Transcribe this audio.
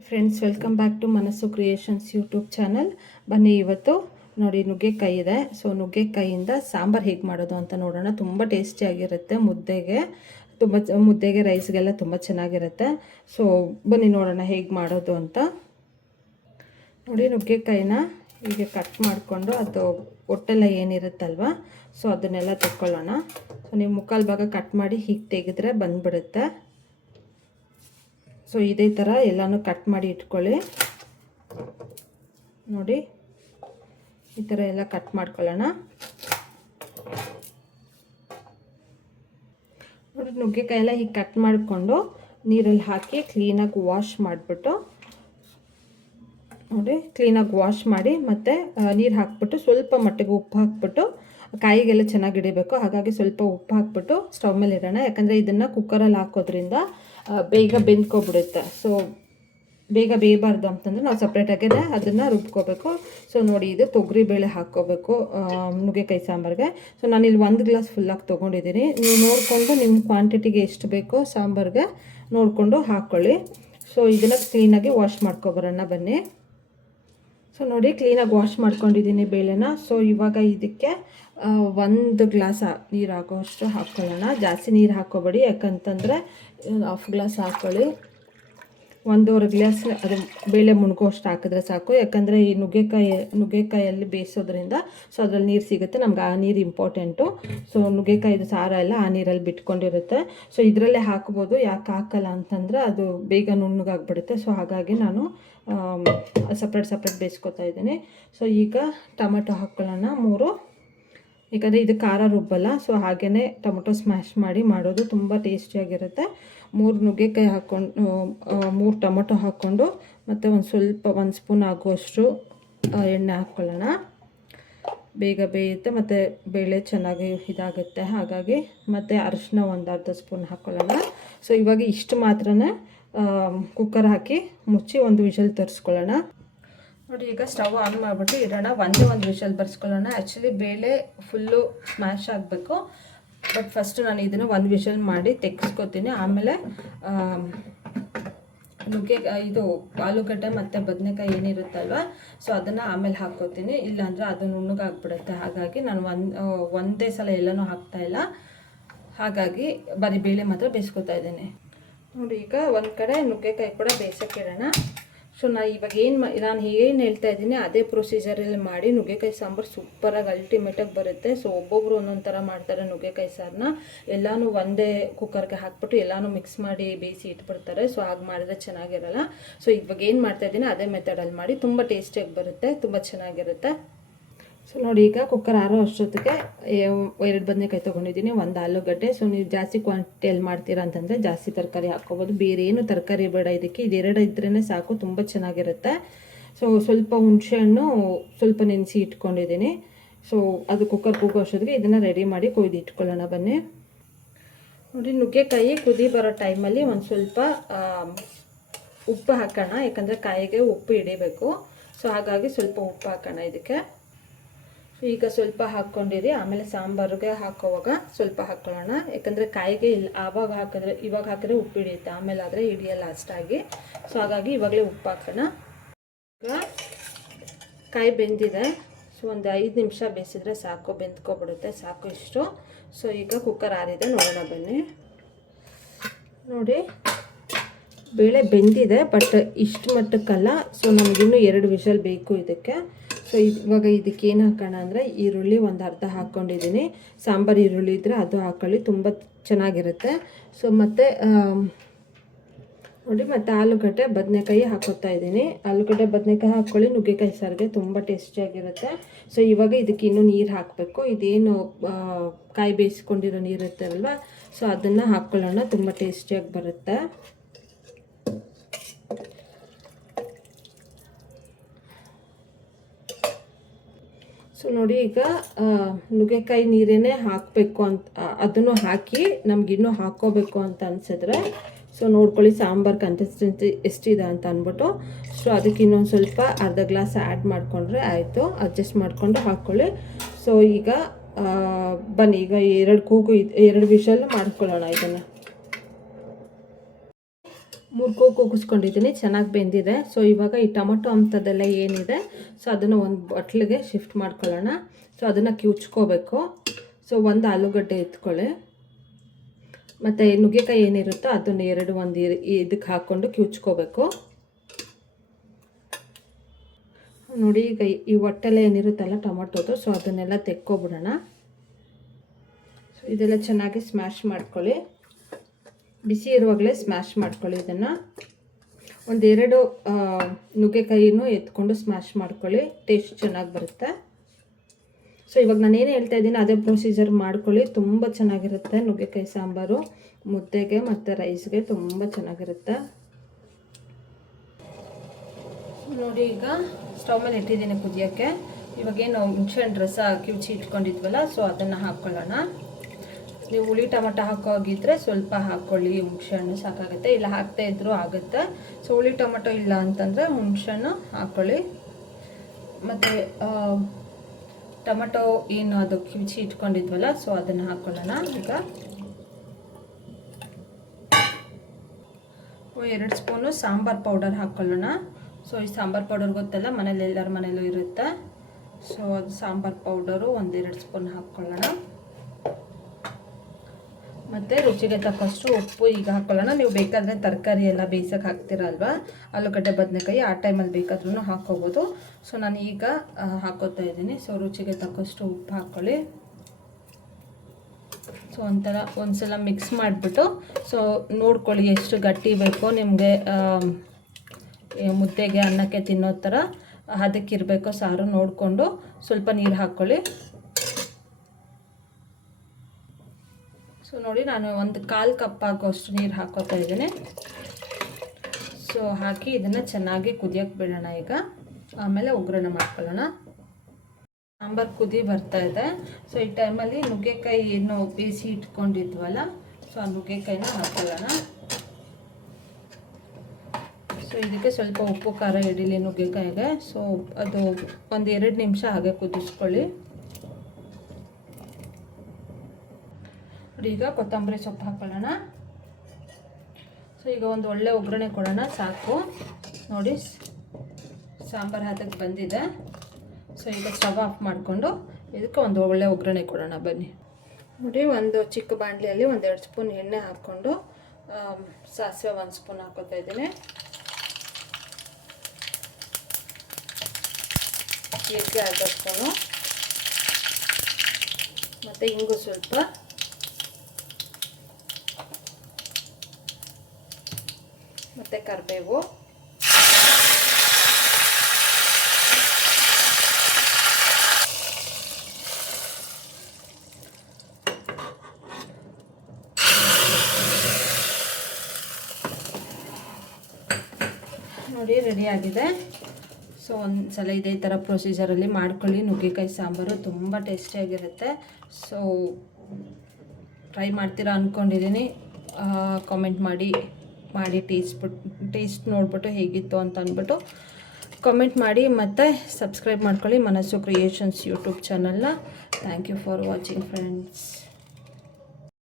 Friends, welcome back to ಮನಸ್ಸು creations YouTube channel. ಬನ್ನಿ, ಇವತ್ತು ನೋಡಿ ನುಗ್ಗೆಕಾಯಿ ಇದೆ. ಸೊ ನುಗ್ಗೆಕಾಯಿಯಿಂದ ಸಾಂಬಾರು ಹೇಗೆ ಮಾಡೋದು ಅಂತ ನೋಡೋಣ. ತುಂಬ ಟೇಸ್ಟಿಯಾಗಿರುತ್ತೆ. ಮುದ್ದೆಗೆ ರೈಸ್ಗೆಲ್ಲ ತುಂಬ ಚೆನ್ನಾಗಿರುತ್ತೆ. ಸೊ ಬನ್ನಿ ನೋಡೋಣ ಹೇಗೆ ಮಾಡೋದು ಅಂತ. ನೋಡಿ, ನುಗ್ಗೆಕಾಯಿನ ಹೀಗೆ ಕಟ್ ಮಾಡಿಕೊಂಡು ಅದು ಒಟ್ಟೆಲ್ಲ ಏನಿರುತ್ತಲ್ವ, ಸೊ ಅದನ್ನೆಲ್ಲ ತೆಕ್ಕೊಳ್ಳೋಣ. ಸೊ ನೀವು ಮುಕ್ಕಾಲು ಭಾಗ ಕಟ್ ಮಾಡಿ ಹೀಗೆ ತೆಗೆದ್ರೆ ಬಂದುಬಿಡುತ್ತೆ. ಸೊ ಇದೇ ಥರ ಎಲ್ಲನೂ ಕಟ್ ಮಾಡಿ ಇಟ್ಕೊಳ್ಳಿ. ನೋಡಿ, ಈ ಥರ ಎಲ್ಲ ಕಟ್ ಮಾಡ್ಕೊಳ್ಳೋಣ. ನೋಡಿ, ನುಗ್ಗೆಕಾಯಿ ಎಲ್ಲ ಹೀಗೆ ಕಟ್ ಮಾಡಿಕೊಂಡು ನೀರಲ್ಲಿ ಹಾಕಿ ಕ್ಲೀನಾಗಿ ವಾಶ್ ಮಾಡಿಬಿಟ್ಟು, ನೋಡಿ ಕ್ಲೀನಾಗಿ ವಾಶ್ ಮಾಡಿ ಮತ್ತು ನೀರು ಹಾಕ್ಬಿಟ್ಟು ಸ್ವಲ್ಪ ಮಟ್ಟಿಗೆ ಉಪ್ಪು ಹಾಕ್ಬಿಟ್ಟು, ಕಾಯಿಗೆಲ್ಲ ಚೆನ್ನಾಗಿ ಹಿಡಿಬೇಕು. ಹಾಗಾಗಿ ಸ್ವಲ್ಪ ಉಪ್ಪು ಹಾಕ್ಬಿಟ್ಟು ಸ್ಟವ್ ಮೇಲೆ ಇಡೋಣ. ಯಾಕಂದರೆ ಇದನ್ನು ಕುಕ್ಕರಲ್ಲಿ ಹಾಕೋದ್ರಿಂದ ಬೇಗ ಬೆಂದ್ಕೊಬಿಡುತ್ತೆ. ಸೊ ಬೇಗ ಬೇಯಬಾರ್ದು ಅಂತಂದರೆ ನಾವು ಸಪ್ರೇಟಾಗಿ ಅದನ್ನು ರುಬ್ಕೋಬೇಕು. ಸೊ ನೋಡಿ, ಇದು ತೊಗರಿಬೇಳೆ ಹಾಕ್ಕೋಬೇಕು ನುಗ್ಗೆಕಾಯಿ ಸಾಂಬಾರಿಗೆ. ಸೊ ನಾನಿಲ್ಲಿ 1 ಗ್ಲಾಸ್ ಫುಲ್ಲಾಗಿ ತೊಗೊಂಡಿದ್ದೀನಿ. ನೀವು ನೋಡಿಕೊಂಡು ನಿಮ್ಮ ಕ್ವಾಂಟಿಟಿಗೆ ಎಷ್ಟು ಬೇಕೋ ಸಾಂಬಾರಿಗೆ ನೋಡಿಕೊಂಡು ಹಾಕ್ಕೊಳ್ಳಿ. ಸೊ ಇದನ್ನು ಕ್ಲೀನಾಗಿ ವಾಶ್ ಮಾಡ್ಕೊಬರೋಣ ಬನ್ನಿ. ಸೊ ನೋಡಿ, ಕ್ಲೀನಾಗಿ ವಾಶ್ ಮಾಡ್ಕೊಂಡಿದ್ದೀನಿ ಬೇಳೆನ. ಸೊ ಇವಾಗ ಇದಕ್ಕೆ 1 ಗ್ಲಾಸ್ ನೀರು ಹಾಕೋಷ್ಟು ಹಾಕ್ಕೊಳ್ಳೋಣ. ಜಾಸ್ತಿ ನೀರು ಹಾಕ್ಕೋಬೇಡಿ, ಯಾಕಂತಂದರೆ 1/2 ಗ್ಲಾಸ್ ಹಾಕ್ಕೊಳ್ಳಿ. 1.5 ಗ್ಲಾಸ್ ಅದು ಬೇಳೆ ಮುಳುಗೋಷ್ಟು ಹಾಕಿದ್ರೆ ಸಾಕು. ಯಾಕಂದರೆ ಈ ನುಗ್ಗೆಕಾಯಲ್ಲಿ ಬೇಯಿಸೋದ್ರಿಂದ ಸೊ ಅದರಲ್ಲಿ ನೀರು ಸಿಗುತ್ತೆ. ನಮ್ಗೆ ಆ ನೀರು ಇಂಪಾರ್ಟೆಂಟು. ಸೊ ನುಗ್ಗೆಕಾಯಿದು ಸಾರ ಎಲ್ಲ ಆ ನೀರಲ್ಲಿ ಬಿಟ್ಕೊಂಡಿರುತ್ತೆ. ಸೊ ಇದರಲ್ಲೇ ಹಾಕ್ಬೋದು. ಯಾಕೆ ಹಾಕಲ್ಲ ಅಂತಂದರೆ ಅದು ಬೇಗ ನುಣ್ಣಗಾಗ್ಬಿಡುತ್ತೆ. ಸೊ ಹಾಗಾಗಿ ನಾನು ಸಪ್ರೇಟ್ ಬೇಯಿಸ್ಕೊತಾ ಇದ್ದೀನಿ. ಸೊ ಈಗ ಟೊಮೆಟೊ ಹಾಕ್ಕೊಳ್ಳೋಣ 3. ಯಾಕಂದರೆ ಇದು ಖಾರ ರುಬ್ಬಲ್ಲ. ಸೊ ಹಾಗೆಯೇ ಟೊಮೆಟೊ ಸ್ಮ್ಯಾಶ್ ಮಾಡಿ ಮಾಡೋದು ತುಂಬ ಟೇಸ್ಟಿಯಾಗಿರುತ್ತೆ. 3 ನುಗ್ಗೆಕಾಯಿ ಹಾಕ್ಕೊಂಡು 3 ಟೊಮೆಟೊ ಹಾಕ್ಕೊಂಡು ಮತ್ತು ಒಂದು ಸ್ಪೂನ್ ಆಗುವಷ್ಟು ಎಣ್ಣೆ ಹಾಕ್ಕೊಳ್ಳೋಣ. ಬೇಗ ಬೇಯುತ್ತೆ ಮತ್ತು ಬೇಳೆ ಚೆನ್ನಾಗಿ ಇದಾಗುತ್ತೆ. ಹಾಗಾಗಿ ಮತ್ತು ಅರಿಶಿನ 1/2 ಸ್ಪೂನ್ ಹಾಕ್ಕೊಳ್ಳೋಣ. ಸೊ ಇವಾಗ ಇಷ್ಟು ಮಾತ್ರನೇ ಕುಕ್ಕರ್ ಹಾಕಿ ಮುಚ್ಚಿ 1 ವಿಷಲ್ ತರಿಸ್ಕೊಳ್ಳೋಣ. ನೋಡಿ, ಈಗ ಸ್ಟವ್ ಆನ್ ಮಾಡಿಬಿಟ್ಟು ಇಡೋಣ. ಒಂದು ವಿಷಲ್ ಬರ್ಸ್ಕೊಳ್ಳೋಣ. ಆ್ಯಕ್ಚುಲಿ ಬೇಳೆ ಫುಲ್ಲು ಸ್ಮ್ಯಾಶ್ ಆಗಬೇಕು. ಬಟ್ ಫಸ್ಟು ನಾನು ಇದನ್ನು 1 ವಿಷಲ್ ಮಾಡಿ ತೆಗೆಸ್ಕೊತೀನಿ. ಆಮೇಲೆ ಇದು ಆಲೂಗಡ್ಡೆ ಮತ್ತು ಬದನೆಕಾಯಿ ಏನಿರುತ್ತಲ್ವ, ಸೊ ಅದನ್ನು ಆಮೇಲೆ ಹಾಕ್ಕೋತೀನಿ. ಇಲ್ಲಾಂದರೆ ಅದು ನುಣ್ಣಗಾಗ್ಬಿಡುತ್ತೆ. ಹಾಗಾಗಿ ನಾನು ಒಂದೇ ಸಲ ಎಲ್ಲನೂ ಹಾಕ್ತಾಯಿಲ್ಲ. ಹಾಗಾಗಿ ಬರೀ ಬೇಳೆ ಮಾತ್ರ ಬೇಯಿಸ್ಕೊತಾ ಇದ್ದೀನಿ. ನೋಡಿ, ಈಗ ಒಂದು ಕಡೆ ನುಗ್ಗೆಕಾಯಿ ಕೂಡ ಬೇಯಿಸೋಕ್ಕಿಡೋಣ. ಸೊ ನಾನು ಏನು ಹೇಳ್ತಾ ಇದ್ದೀನಿ ಅದೇ ಪ್ರೊಸೀಜರಲ್ಲಿ ಮಾಡಿ ನುಗ್ಗೆಕಾಯಿ ಸಾಂಬಾರು ಸೂಪರಾಗಿ ಅಲ್ಟಿಮೇಟಾಗಿ ಬರುತ್ತೆ. ಸೊ ಒಬ್ಬೊಬ್ಬರು ಒಂದೊಂದು ಥರ ಮಾಡ್ತಾರೆ ನುಗ್ಗೆಕಾಯಿ ಸಾರನ್ನ. ಎಲ್ಲನೂ ಒಂದೇ ಕುಕ್ಕರ್ಗೆ ಹಾಕ್ಬಿಟ್ಟು ಎಲ್ಲನೂ ಮಿಕ್ಸ್ ಮಾಡಿ ಬೇಯಿಸಿ ಇಟ್ಬಿಡ್ತಾರೆ. ಸೊ ಹಾಗೆ ಮಾಡಿದ್ರೆ ಚೆನ್ನಾಗಿರಲ್ಲ. ಸೊ ಇವಾಗ ಏನು ಮಾಡ್ತಾ ಇದ್ದೀನಿ ಅದೇ ಮೆಥಡಲ್ಲಿ ಮಾಡಿ ತುಂಬ ಟೇಸ್ಟಿಯಾಗಿ ಬರುತ್ತೆ, ತುಂಬ ಚೆನ್ನಾಗಿರುತ್ತೆ. ಸೊ ನೋಡಿ, ಈಗ ಕುಕ್ಕರ್ ಆರೋ ಅಷ್ಟೊತ್ತಿಗೆ 2 ಬದನೆಕಾಯಿ ತೊಗೊಂಡಿದ್ದೀನಿ, 1 ಆಲೂಗಡ್ಡೆ. ಸೊ ನೀವು ಜಾಸ್ತಿ ಕ್ವಾಂಟಿಟಿಯಲ್ಲಿ ಮಾಡ್ತೀರಾ ಅಂತಂದರೆ ಜಾಸ್ತಿ ತರಕಾರಿ ಹಾಕ್ಕೋಬೋದು. ಬೇರೆ ಏನು ತರಕಾರಿ ಬೇಡ ಇದಕ್ಕೆ. ಇದೆರಡು ಇದ್ರೇ ಸಾಕು, ತುಂಬ ಚೆನ್ನಾಗಿರುತ್ತೆ. ಸೊ ಸ್ವಲ್ಪ ಹುಣಸೆಹಣ್ಣು ಸ್ವಲ್ಪ ನೆನೆಸಿ ಇಟ್ಕೊಂಡಿದ್ದೀನಿ. ಸೊ ಅದು ಕುಕ್ಕರ್ ಕೂಗೋ ಅಷ್ಟೊತ್ತಿಗೆ ಇದನ್ನು ರೆಡಿ ಮಾಡಿ ಕೊಯ್ದು ಇಟ್ಕೊಳ್ಳೋಣ ಬನ್ನಿ. ನೋಡಿ, ನುಗ್ಗೆಕಾಯಿ ಕುದಿ ಬರೋ ಟೈಮಲ್ಲಿ ಒಂದು ಸ್ವಲ್ಪ ಉಪ್ಪು ಹಾಕೋಣ. ಯಾಕಂದರೆ ಕಾಯಿಗೆ ಉಪ್ಪು ಹಿಡಿಬೇಕು. ಸೊ ಹಾಗಾಗಿ ಸ್ವಲ್ಪ ಉಪ್ಪು ಹಾಕೋಣ ಇದಕ್ಕೆ. ಈಗ ಸ್ವಲ್ಪ ಹಾಕ್ಕೊಂಡಿರಿ. ಆಮೇಲೆ ಸಾಂಬಾರಿಗೆ ಹಾಕೋವಾಗ ಸ್ವಲ್ಪ ಹಾಕ್ಕೊಳ್ಳೋಣ. ಯಾಕಂದರೆ ಕಾಯಿಗೆ ಇವಾಗ ಹಾಕಿದ್ರೆ ಉಪ್ಪು ಹಿಡಿಯುತ್ತೆ, ಆಮೇಲೆ ಆದರೆ ಹಿಡಿಯಲ್ಲ ಅಷ್ಟಾಗಿ. ಸೊ ಹಾಗಾಗಿ ಇವಾಗಲೇ ಉಪ್ಪು ಹಾಕೋಣ. ಈಗ ಕಾಯಿ ಬೆಂದಿದೆ. ಸೊ ಒಂದು 5 ನಿಮಿಷ ಬೇಯಿಸಿದ್ರೆ ಸಾಕು, ಬೆಂದ್ಕೊಬಿಡುತ್ತೆ. ಸಾಕು ಇಷ್ಟು. ಸೊ ಈಗ ಕುಕ್ಕರ್ ಆರಿದೆ, ನೋಡೋಣ ಬನ್ನಿ. ನೋಡಿ, ಬೇಳೆ ಬೆಂದಿದೆ, ಬಟ್ ಇಷ್ಟು ಮಟ್ಟಕ್ಕಲ್ಲ. ಸೊ ನಮಗಿನ್ನೂ 2 ವಿಷಲ್ ಬೇಕು ಇದಕ್ಕೆ. ಸೊ ಇವಾಗ ಇದಕ್ಕೆ ಏನು ಹಾಕೋಣ ಅಂದರೆ ಈರುಳ್ಳಿ 1/2 ಹಾಕ್ಕೊಂಡಿದ್ದೀನಿ. ಸಾಂಬಾರು ಈರುಳ್ಳಿ ಇದ್ದರೆ ಅದು ಹಾಕ್ಕೊಳ್ಳಿ, ತುಂಬ ಚೆನ್ನಾಗಿರುತ್ತೆ. ಸೊ ಮತ್ತು ನೋಡಿ, ಮತ್ತು ಆಲೂಗಡ್ಡೆ ಬದನೆಕಾಯಿ ಹಾಕೋತಾ ಇದ್ದೀನಿ. ಆಲೂಗಡ್ಡೆ ಬದನೆಕಾಯಿ ಹಾಕ್ಕೊಳ್ಳಿ, ನುಗ್ಗೆಕಾಯಿ ಸಾರಿಗೆ ತುಂಬ ಟೇಸ್ಟಿಯಾಗಿರುತ್ತೆ. ಸೊ ಇವಾಗ ಇದಕ್ಕೆ ಇನ್ನೂ ನೀರು ಹಾಕಬೇಕು. ಇದೇನು ಕಾಯಿ ಬೇಯಿಸ್ಕೊಂಡಿರೋ ನೀರು ಇರುತ್ತಲ್ವ, ಸೊ ಅದನ್ನು ಹಾಕ್ಕೊಳ್ಳೋಣ. ತುಂಬ ಟೇಸ್ಟಿಯಾಗಿ ಬರುತ್ತೆ. ಸೊ ನೋಡಿ, ಈಗ ನುಗ್ಗೆಕಾಯಿ ನೀರೇ ಹಾಕಬೇಕು ಅಂತ ಅದನ್ನು ಹಾಕಿ ನಮಗಿನ್ನೂ ಹಾಕ್ಕೋಬೇಕು ಅಂತ ಅನಿಸಿದ್ರೆ ಸೊ ನೋಡ್ಕೊಳ್ಳಿ ಸಾಂಬಾರು ಕನ್ಸಿಸ್ಟೆನ್ಸಿ ಎಷ್ಟಿದೆ ಅಂತ ಅಂದ್ಬಿಟ್ಟು. ಸೊ ಅದಕ್ಕೆ ಇನ್ನೊಂದು ಸ್ವಲ್ಪ ಅರ್ಧ ಗ್ಲಾಸ್ ಆ್ಯಡ್ ಮಾಡಿಕೊಂಡ್ರೆ ಆಯಿತು. ಅಡ್ಜಸ್ಟ್ ಮಾಡಿಕೊಂಡು ಹಾಕ್ಕೊಳ್ಳಿ. ಸೊ ಈಗ ಬನ್ನಿ, ಈಗ 2 ವಿಷಲ್ ಮಾಡ್ಕೊಳ್ಳೋಣ ಇದನ್ನು. ಕೂಗಿಸ್ಕೊಂಡಿದ್ದೀನಿ, ಚೆನ್ನಾಗಿ ಬೆಂದಿದೆ. ಸೊ ಇವಾಗ ಈ ಟೊಮೊಟೊ ಅಂಥದ್ದೆಲ್ಲ ಏನಿದೆ ಸೊ ಅದನ್ನು ಒಂದು ಬಟ್ಲಿಗೆ ಶಿಫ್ಟ್ ಮಾಡ್ಕೊಳ್ಳೋಣ. ಸೊ ಅದನ್ನು ಕಿವುಚ್ಕೋಬೇಕು. ಸೊ ಒಂದು ಆಲೂಗಡ್ಡೆ ಎತ್ಕೊಳ್ಳಿ, ಮತ್ತು ನುಗ್ಗೆಕಾಯಿ ಏನಿರುತ್ತೋ ಅದನ್ನು ಒಂದು ಇದಕ್ಕೆ ಹಾಕ್ಕೊಂಡು ಕಿವುಚ್ಕೋಬೇಕು. ನೋಡಿ ಈಗ ಈ ಹೊಟ್ಟೆಲ್ಲ ಏನಿರುತ್ತಲ್ಲ ಟೊಮೊಟೊದು, ಸೊ ಅದನ್ನೆಲ್ಲ ತೆಕ್ಕೊಬಿಡೋಣ. ಸೊ ಇದೆಲ್ಲ ಚೆನ್ನಾಗಿ ಸ್ಮ್ಯಾಶ್ ಮಾಡ್ಕೊಳ್ಳಿ, ಬಿಸಿ ಇರುವಾಗಲೇ ಸ್ಮ್ಯಾಶ್ ಮಾಡ್ಕೊಳ್ಳಿ. ಇದನ್ನು ಒಂದೆರಡು ನುಗ್ಗೆಕಾಯಿನೂ ಎತ್ಕೊಂಡು ಸ್ಮ್ಯಾಶ್ ಮಾಡ್ಕೊಳ್ಳಿ, ಟೇಸ್ಟ್ ಚೆನ್ನಾಗಿ ಬರುತ್ತೆ. ಸೊ ಇವಾಗ ನಾನೇನು ಹೇಳ್ತಾ ಇದ್ದೀನಿ ಅದೇ ಪ್ರೊಸೀಜರ್ ಮಾಡ್ಕೊಳ್ಳಿ, ತುಂಬ ಚೆನ್ನಾಗಿರುತ್ತೆ. ನುಗ್ಗೆಕಾಯಿ ಸಾಂಬಾರು ಮುದ್ದೆಗೆ ಮತ್ತು ರೈಸ್ಗೆ ತುಂಬ ಚೆನ್ನಾಗಿರುತ್ತೆ. ನೋಡಿ ಈಗ ಸ್ಟವ್ ಮೇಲೆ ಇಟ್ಟಿದ್ದೀನಿ ಕುದಿಯೋಕ್ಕೆ. ಇವಾಗೇನು ಹುಣಸೆಹಣ್ಣು ರಸ ಕಿವುಚಿ ಇಟ್ಕೊಂಡಿದ್ವಲ್ಲ, ಸೊ ಅದನ್ನು ಹಾಕ್ಕೊಳ್ಳೋಣ. ನೀವು ಹುಳಿ ಟೊಮೊಟೊ ಹಾಕೋಗಿದ್ರೆ ಸ್ವಲ್ಪ ಹಾಕ್ಕೊಳ್ಳಿ, ಹುಣಸೆಹಣ್ಣು ಸಾಕಾಗುತ್ತೆ, ಇಲ್ಲ ಹಾಕ್ತಾ ಇದ್ರೂ ಆಗುತ್ತೆ. ಸೊ ಹುಳಿ ಟೊಮೊಟೊ ಇಲ್ಲ ಅಂತಂದರೆ ಹುಣಸೆಹಣ್ಣು ಹಾಕ್ಕೊಳ್ಳಿ. ಮತ್ತು ಟೊಮೊಟೊ ಏನು ಅದು ಕಿವುಚಿ ಇಟ್ಕೊಂಡಿದ್ವಲ್ಲ, ಸೊ ಅದನ್ನು ಹಾಕ್ಕೊಳ್ಳೋಣ. ಈಗ 2 ಸ್ಪೂನು ಸಾಂಬಾರು ಪೌಡರ್ ಹಾಕ್ಕೊಳ್ಳೋಣ. ಸೊ ಈ ಸಾಂಬಾರು ಪೌಡರ್ ಗೊತ್ತಲ್ಲ, ಮನೇಲಿ ಎಲ್ಲರ ಮನೇಲೂ ಇರುತ್ತೆ. ಸೊ ಅದು ಸಾಂಬಾರು ಪೌಡರು 1-2 ಸ್ಪೂನ್ ಹಾಕ್ಕೊಳ್ಳೋಣ. ಮತ್ತು ರುಚಿಗೆ ತಕ್ಕಷ್ಟು ಉಪ್ಪು ಈಗ ಹಾಕ್ಕೊಳ್ಳೋಣ. ನೀವು ಬೇಕಾದರೆ ತರಕಾರಿ ಎಲ್ಲ ಬೇಯಿಸೋಕೆ ಹಾಕ್ತೀರಲ್ವ, ಆಲೂಗಡ್ಡೆ ಬದನೆಕಾಯಿ, ಆ ಟೈಮಲ್ಲಿ ಬೇಕಾದ್ರೂ ಹಾಕ್ಕೋಬೋದು. ಸೊ ನಾನು ಈಗ ಹಾಕೋತಾ ಇದ್ದೀನಿ. ಸೊ ರುಚಿಗೆ ತಕ್ಕಷ್ಟು ಉಪ್ಪು ಹಾಕ್ಕೊಳ್ಳಿ. ಸೊ ಒಂದ್ಸಲ ಮಿಕ್ಸ್ ಮಾಡಿಬಿಟ್ಟು ಸೊ ನೋಡ್ಕೊಳ್ಳಿ ಎಷ್ಟು ಗಟ್ಟಿ ಬೇಕೋ ನಿಮಗೆ, ಮುದ್ದೆಗೆ ಅನ್ನಕ್ಕೆ ತಿನ್ನೋ ಥರ ಅದಕ್ಕಿರಬೇಕೋ ಸಾರು ನೋಡಿಕೊಂಡು ಸ್ವಲ್ಪ ನೀರು ಹಾಕ್ಕೊಳ್ಳಿ. ಸೊ ನೋಡಿ ನಾನು 1/4 ಕಪ್ ಆಗೋಷ್ಟು ನೀರು ಹಾಕೋತಾ ಇದ್ದೀನಿ. ಸೊ ಹಾಕಿ ಇದನ್ನು ಚೆನ್ನಾಗಿ ಕುದಿಯೋಕ್ಕೆ ಬಿಡೋಣ. ಈಗ ಆಮೇಲೆ ಒಗ್ಗರಣೆ ಮಾಡ್ಕೊಳ್ಳೋಣ. ಸಾಂಬಾರು ಕುದಿ ಬರ್ತಾ ಇದೆ. ಸೊ ಈ ಟೈಮಲ್ಲಿ ನುಗ್ಗೆಕಾಯಿ ಏನು ಬೇಯಿಸಿ ಇಟ್ಕೊಂಡಿದ್ವಲ್ಲ, ಸೊ ಆ ನುಗ್ಗೆಕಾಯಿನ ಹಾಕ್ಕೊಳ್ಳೋಣ. ಸೊ ಇದಕ್ಕೆ ಸ್ವಲ್ಪ ಉಪ್ಪು ಖಾರ ಹಿಡೀಲಿ ನುಗ್ಗೆಕಾಯಿಗೆ. ಸೊ ಅದು 1-2 ನಿಮಿಷ ಹಾಗೆ ಕುದಿಸ್ಕೊಳ್ಳಿ. ನೋಡಿ ಈಗ ಕೊತ್ತಂಬರಿ ಸೊಪ್ಪು ಹಾಕ್ಕೊಳ್ಳೋಣ. ಸೊ ಈಗ ಒಂದು ಒಳ್ಳೆ ಒಗ್ಗರಣೆ ಕೊಡೋಣ, ಸಾಕು. ನೋಡಿ ಸಾಂಬಾರು ಹದಕ್ಕೆ ಬಂದಿದೆ. ಸೊ ಈಗ ಸ್ಟವ್ ಆಫ್ ಮಾಡಿಕೊಂಡು ಇದಕ್ಕೆ ಒಂದು ಒಳ್ಳೆ ಒಗ್ಗರಣೆ ಕೊಡೋಣ ಬನ್ನಿ. ನೋಡಿ ಒಂದು ಚಿಕ್ಕ ಬಾಣಲಿಯಲ್ಲಿ 1-2 ಸ್ಪೂನ್ ಎಣ್ಣೆ ಹಾಕ್ಕೊಂಡು ಸಾಸಿವೆ 1 ಸ್ಪೂನ್ ಹಾಕೋತಾ ಇದ್ದೀನಿ. ಜೀರಿಗೆ 1/2 ಸ್ಪೂನು, ಮತ್ತು ಇಂಗು ಸ್ವಲ್ಪ, ಮತ್ತು ಕರಿಬೇವು, ನೋಡಿ ರೆಡಿಯಾಗಿದೆ. ಸೊ ಒಂದ್ಸಲ ಇದೇ ಥರ ಪ್ರೊಸೀಜರಲ್ಲಿ ಮಾಡ್ಕೊಳ್ಳಿ. ನುಗ್ಗೆಕಾಯಿ ಸಾಂಬಾರು ತುಂಬ ಟೇಸ್ಟಿಯಾಗಿರುತ್ತೆ. ಸೊ ಟ್ರೈ ಮಾಡ್ತೀರಾ ಅಂದ್ಕೊಂಡಿದ್ದೀನಿ. ಕಾಮೆಂಟ್ ಮಾಡಿ ಟೇಸ್ಟ್ ನೋಡ್ಬಿಟ್ಟು ಹೇಗಿತ್ತು ಅಂತ ಅಂದ್ಬಿಟ್ಟು ಕಾಮೆಂಟ್ ಮಾಡಿ, ಮತ್ತು ಸಬ್ಸ್ಕ್ರೈಬ್ ಮಾಡ್ಕೊಳ್ಳಿ ಮನಸ್ಸು ಕ್ರಿಯೇಷನ್ಸ್ ಯೂಟ್ಯೂಬ್ ಚಾನಲ್ನ. Thank you for watching friends.